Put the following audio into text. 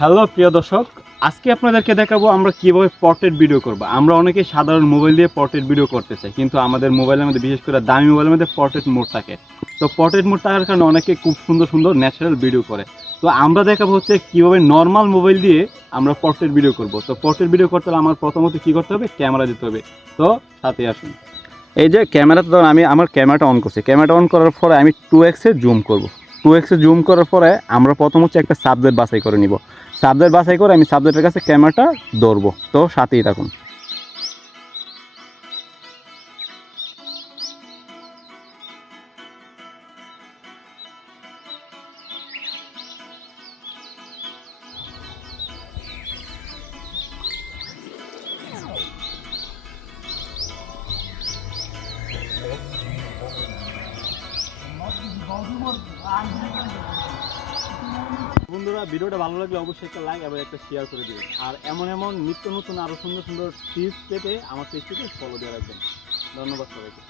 Hello প্রিয় দর্শক, আজকে আপনাদেরকে দেখাবো আমরা কিভাবে পোর্ট্রেট ভিডিও করব। আমরা অনেকে সাধারণ মোবাইল দিয়ে পোর্ট্রেট ভিডিও করতে চাই, কিন্তু আমাদের মোবাইলের মধ্যে বিশেষ করে দামি মোবাইলের মধ্যে পোর্ট্রেট মোড থাকে। তো পোর্ট্রেট মোড থাকার কারণে অনেকে খুব সুন্দর সুন্দর ন্যাচারাল ভিডিও করে। তো আমরা দেখাবো হচ্ছে কিভাবে নর্মাল মোবাইল দিয়ে আমরা পোর্ট্রেট ভিডিও করব। তো পোর্ট্রেট ভিডিও করতে হলে আমার প্রথমত কি করতে হবে, ক্যামেরা দিতে হবে। তো সাথে আসুন। এই যে ক্যামেরাতে ধরুন আমি আমার ক্যামেরাটা অন করছি, ক্যামেরাটা অন করার পরে আমি 2x জুম করব। 2x জুম করার পরে আমরা প্রথম হচ্ছে একটা সাবজেক্ট বাছাই করে নিব। সাবজেক্ট বাছাই করে আমি সাবজেক্টের কাছে ক্যামেরাটা ধরবো। তো সাথেই থাকুন। বন্ধুরা, ভিডিওটা ভালো লাগলে অবশ্যই একটা লাইক এবং একটা শেয়ার করে দিবেন। আর এমন এমন নিত্য নতুন আরও সুন্দর সুন্দর টিপস পেতে আমার পেজটিকে ফলো দিয়ে রাখবেন। ধন্যবাদ সবাইকে।